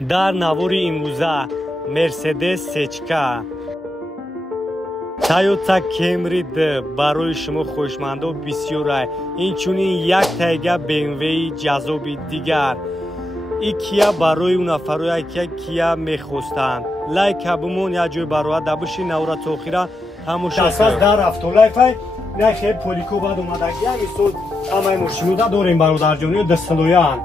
дар навори имрӯза Mercedes сечка Toyota Camry D барои шумо хоҳишмандон бисёрай. Инчунин як тайга BMW ҷазоби дигар. И Kia барои нафароя ки Kia мехостанд. Лайка бумон як ҷой бароя дабуши навра то охира тамошо саз дар автолайфай не хел полико бад омадаги мисол ҳамаи мошинода дорем бародарҷони дасталоян.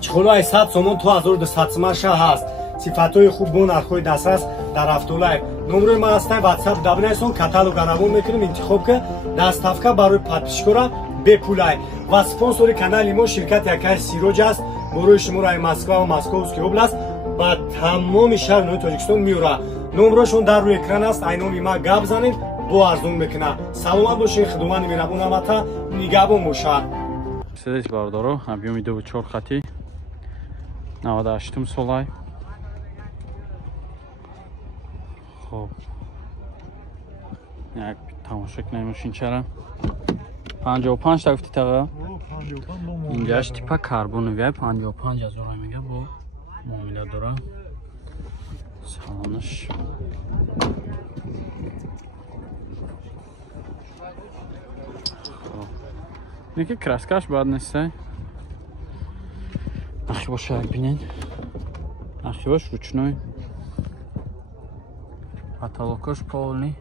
Чихолай 100 сомон то 1200 маша ҳаст. Сифатҳои хуб бо нархҳои дастрас дар автолайф. Номерои ман ҳастан WhatsApp дабинайсон каталога равон мекунем интихоб ки даставка барои подписчикора бепулай. Ва спонсори канали мо ширкати Якай Сироҷ аст. Борои шумо раи Москва ва Московский област ба тамоми шаҳри ноҳияи Тоҷикистон меёра. Номерошон дар рӯи экран аст. Айноми ма гап занед бо арзон мекуна. Саломат бошед. Худованди меҳрабон ҳамата нигоҳбон бошад. Мерседес бардоро объеми 24 хати 98 солай. Хоб. Як тамошо кунем машинчара. 55 та гуфти тага. 55 инҷаш типа карбоновия 55000 мега бо муомила дора. Салонаш. Неки краскаш бад нестай. Ахибош як бинен. Ахибош ручной. Потолокош полный.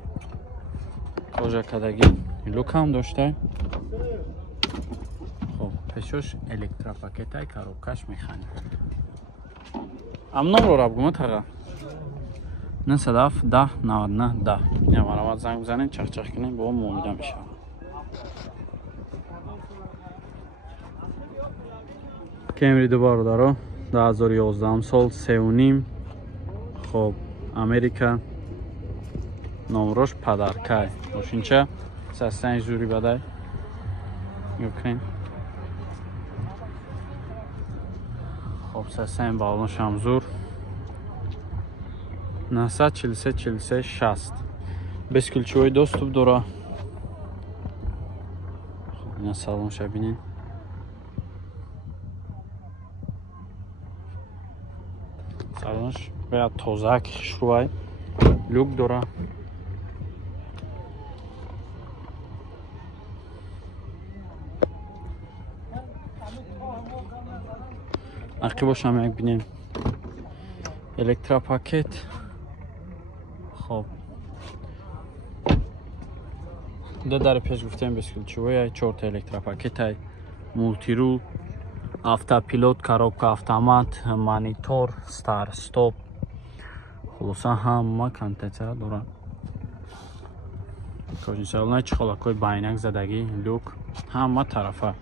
Кожа кадаги. Люк ҳам доштай. Хоб, пешош электропакетай коробкаш механик. Амном ро рабгума тага. 910 99 10. Я марамат занг бизанем чахчах кунем бо муомила мешавам. Camry дубаро даро 2011 сол 3.5. Хоб, Америка. Номерош падаркай. Мошинча састани зури бадай. Юкрин. Хоб, састани балонош ҳам зур. 943 без ключевой доступ дора. Хоб, ина салонша бинен. Салонаш бая тозак хушрӯвай. Люк дора. Ақибошам як бинем. Электропакет. Хоб. Дар пеш гуфтем без ключевой 4 та электропакетай. Мултирул, автопилот, коробка автомат, монитор, старт стоп. Хулоса ҳама контентсия дора. Кожисалонай чихолакои байнак задаги, люк, ҳама тарафа.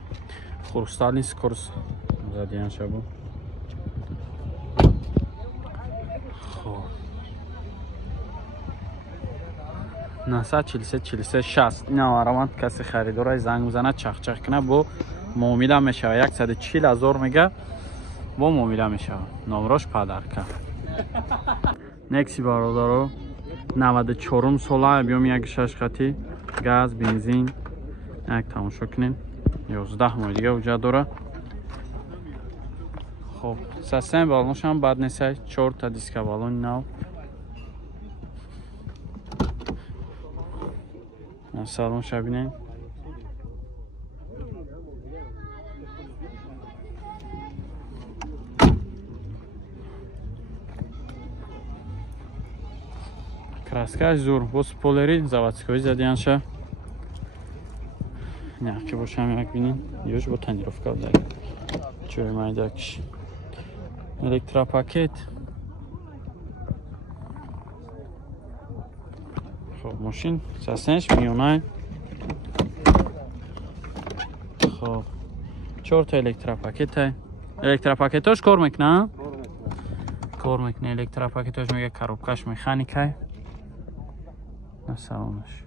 Хрустални скорс задиян шабу. 943 ина марамат каси харидорай занг мизанад чахчах кунад бо муомила мешава 140000 мега бо муомила мешава. Номерош падарка. Некси бародаро 94 сола объеми 1.6 хати газ бензин як тамошо кунем 11 моҳ дига уҷа дора. Хоб, састани балоношам бад несай 4 та диска балони нав. Салон шабинем. Краскаш зур бо спойлери заводской задиянша. Няхки бошам як бинем. Ёш бо тонировка дар. Чой майдакш. Электропакет. Хоб, машин саснеш миёнай. Хоб. 4 та электропакетай. Электропакетош кор мекунад? Кор мекунад. Электропакетош мега коробкаш механикай. На салонаш.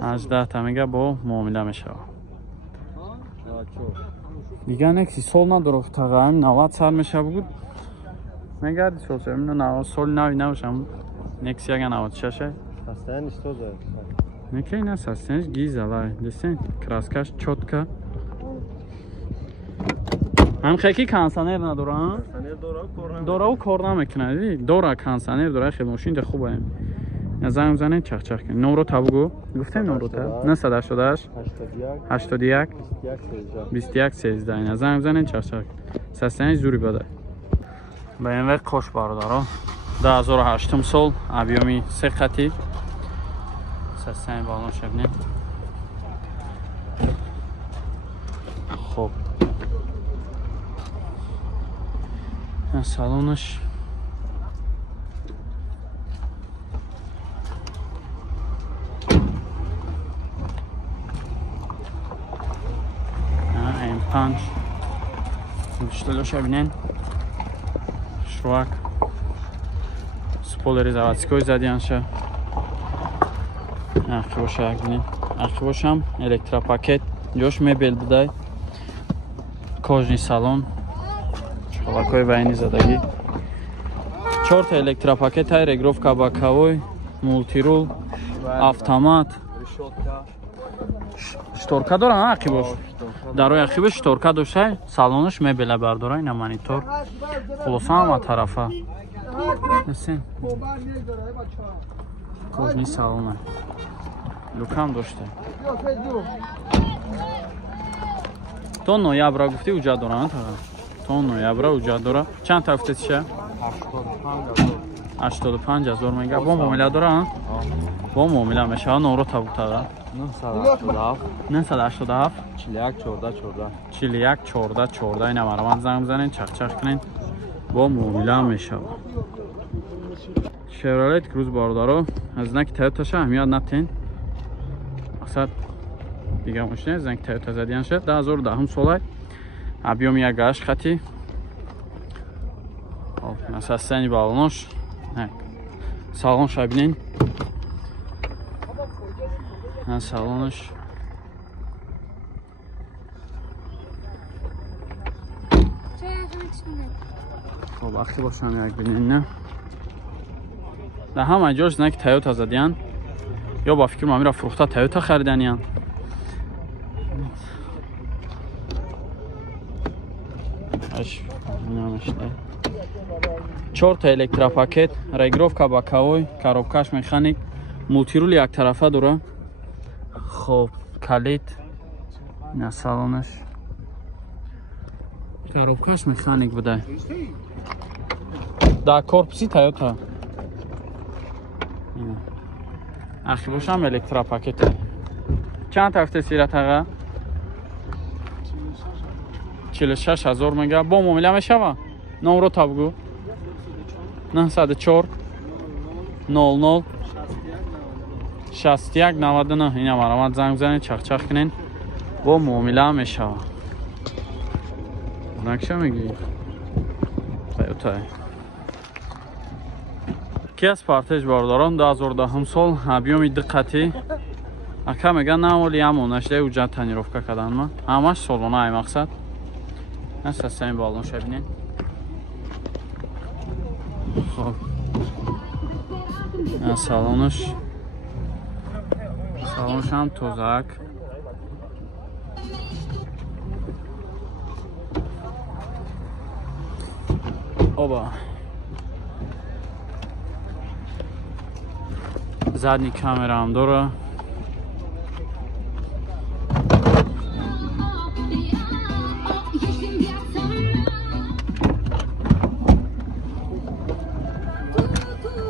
از 10 تا мега бо муомила мешава. Дига некси сол надоров тағам 90 сар мешава буд. میگردی سوسه اینو نه سال نوی نوشم نکسیا گن 96 Состань что за? نکی نه سستنش گیزه لای دیسین کراسکاش چوتکا هم خیلی کانسانر نداره ها داره و کار نمیکنه دی داره کانسانر داره خیلی ماشین ده خوبه زنگ زنه چخ چخ کن نمره تا بگو گفتم نمره تا 988 81 21 13 این زنگ زنه چخ چخ سستنش زوری بده BMW خوش بارداره 2008 سال ابیومی 3 خطی سستن بالون شبنه خب سالونش M5 مشتلو شبنن شواک سپولری заводской زدیانشه اخی باشه اخی باشم الکتروپاکت جوش مبل بوده کожний салон школакой вайни задагӣ 4 та электропакет регировка боковой мультирул автомат шторка дорам ақи бош дарои ақиби шторка дошта салонаш мебела бардора ина монитор хулоса ҳама тарафа кожний салона лукам дошта то ноябра гуфти уҷа доранд то ноябра уҷа дора чанд та гуфти чиша 85000 мега бо муомила дора бо муомила мешава номро табутада 987 41 14 ина марамад занг бизанен чахчах кунен бо муомила мешава Chevrolet Cruze باردارو از знаки Toyota اهمیت ندین مقصد دیگه ماشین знаки Toyota زدیان شد 2010 سال объем 1.8 خطی насостяни балонош салон шабинен салонош خب وقتی باشن یک بینین نه در همه جاش знаки Toyota زدیان یا با فکر ما فروخته Toyota خریدنیان چهار تا الکتروپاکت регировка боковой коробкаш механик мультирул як тарафа дора خب کلید نه салонаш коробкаш механик بوده در корпуси Toyota اخی باشم الکتروپاکت چند تا هفته سیرت آقا 46000 مگا با معامله میشوه نمره تا بگو 904 00 61 99 اینا مرامت زنگ بزنید چخ کنین با معامله میشوه نکشه میگی Toyota Kia Sportage باردارم 2010 سال объеми دقتی اکا میگن نه ولی همون نشده اوجا تنیروفکا کردن ما همش سالونه های مقصد نست از سمین بالون شبینین خب سالونش هم توزک اوبا задний камера هم داره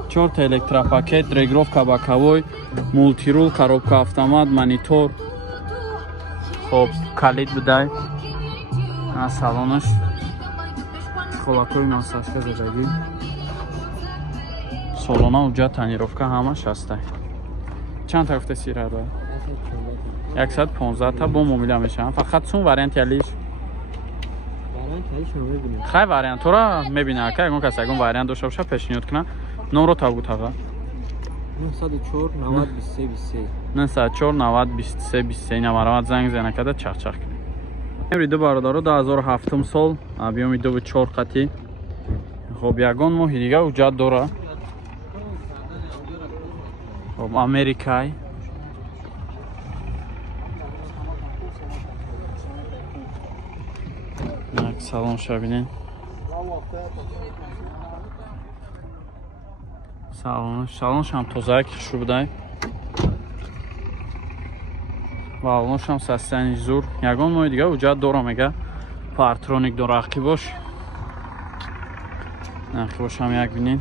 چهار تا الکتروپاکت регировка боковой мультирул коробка автомат монитор خب کلید بده салонаш холакой насашка задагӣ солона уҷа тонировка ҳамаш ҳаста чанд та гуфта сира дорад 115 та бо муомила мешаванд фақат сум варианти алиш хай вариантора мебина ака ягон кас ягон вариант дошта боша пешниҳод кунад номро та буд ҳага 904 90 23 23 намарамад занг зена када чахчах кунед эмри ду бародаро 2007 сол объеми 2.4 қати خب یگان ماهی دیگه وجود داره. خب امریکایی یک سلام شبینین سلامش هم توزه کشو بودای و اولش هم سستنی زور یگان ماهی دیگه وجود داره. میگه پارترونیک داره اخی باش هم یک بینین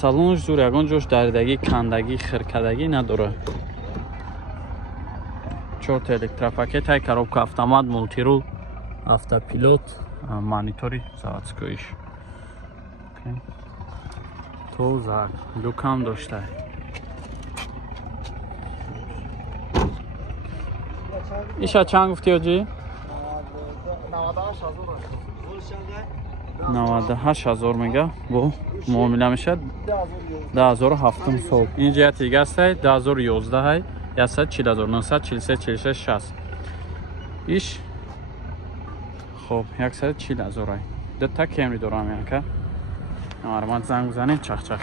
салонш зур ягон ҷош даридагӣ кандагӣ хиркадагӣ надорад. 4 электропакетай коробка автомат мултирул автопилот монитори заводскоиш тозак люкам доштай. иша чанд гуфти ҳоҷӣ? 98,000 мега бо муомила мешад 2007 сол. ин ҷиҳати дига астай 2011 140,000 943 60 иш хоб 140,000 ай. Дата кемри дорам яка. Арман занг бизанем чахчах.